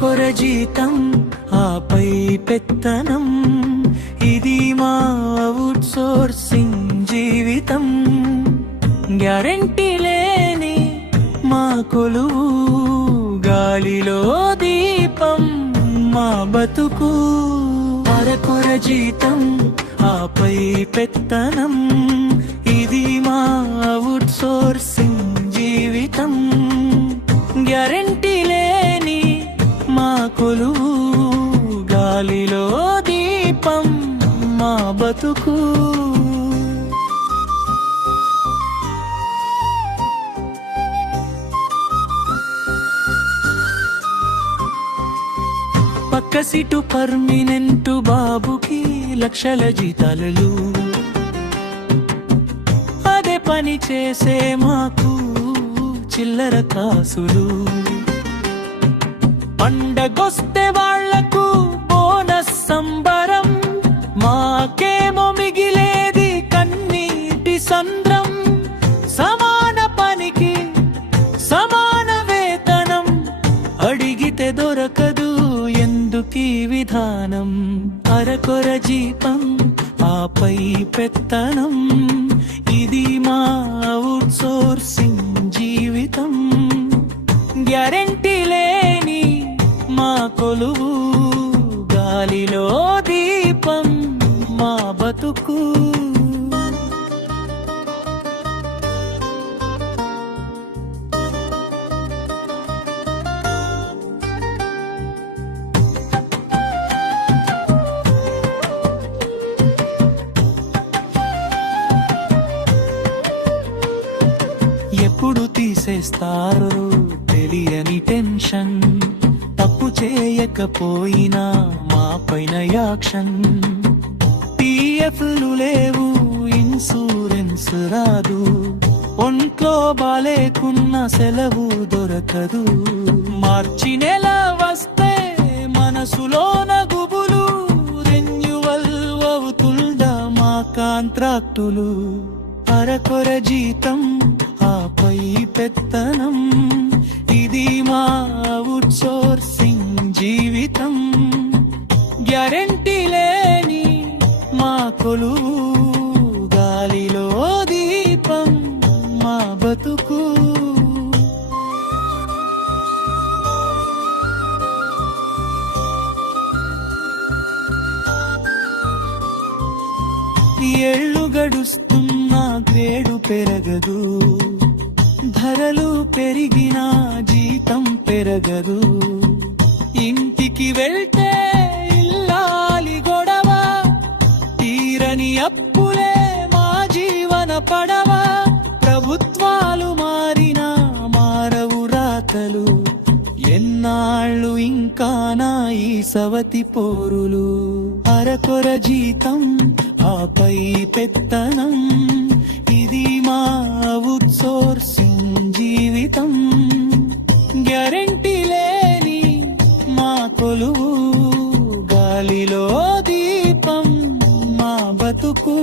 అరకొర జీతం ఆపై పెత్తనం, ఇది మా అవుట్ సోర్సింగ్ జీవితం. గ్యారెంటీ లేని మా కొలువు, గాలిలో దీపం మా బతుకు. అరకొర జీతం ఆపై పెత్తనం, ఇది మా అవుట్ సోర్సింగ్ జీవితం. గ్యారెంటీ లేని మా కొలువు, గాలిలో దీపం మా బతుకు. పక్క సీటు పర్మినెంటు బాబుకి లక్షల జీతాలు, అదే పని చేసే మాకు చిల్లర కాసులు. పండగొస్తే వాళ్లకు బోనస్ సంబరం, మాకేమో మిగిలేది కన్నీటి సంద్రం. సమాన పనికి సమాన వేతనం, అడిగితే దొరకదు ఎందుకీ విధానం. అరకొర జీతం ఆపై పెత్తనం, ఇది మా అవుట్ సోర్సింగ్ జీవితం. గ్యారెంటీ లేని మా కొలువు, గాలిలో దీపం మా బతుకు. ఎప్పుడు తీసేస్తారో తెలియని టెన్షన్, తప్పు చేయకపోయినా మా పైన యాక్షన్. పిఎఫ్లు లేవు, ఇన్సూరెన్స్ రాదు, ఒంట్లో బాలేకున్న సెలవు దొరకదు. మార్చి నెల వస్తే మనసులోన గుబులు, రెన్యువల్ అవుతుందా మా కాంట్రాక్టులు. అరకొర జీతం ఆపై పెత్తనం, ఇది మా అవుట్ సోర్సింగ్ జీవితం. గ్యారెంటీ లేని మా కొలువు, గాలిలో దీపం మా బతుకు. ఏళ్ళు గడుస్తున్నా గ్రేడు పెరగదు, ధరలు పెరిగినా జీతం పెరగదు. ఇంటికి వెళ్తే ఇల్లాలి గొడవ, తీరని అప్పులే మా జీవన పడవ. ప్రభుత్వాలు మారినా మారవు రాతలు, ఎన్నాళ్ళు ఇంకా నా ఈ సవతి పోరులు. అరకొర జీతం ఆపై పెత్తనం, ఇది మా అవుట్ సోర్సింగ్ జీవితం. గ్యారెంటీ లేని మా కొలువు, గాలిలో దీపం మా బతుకు.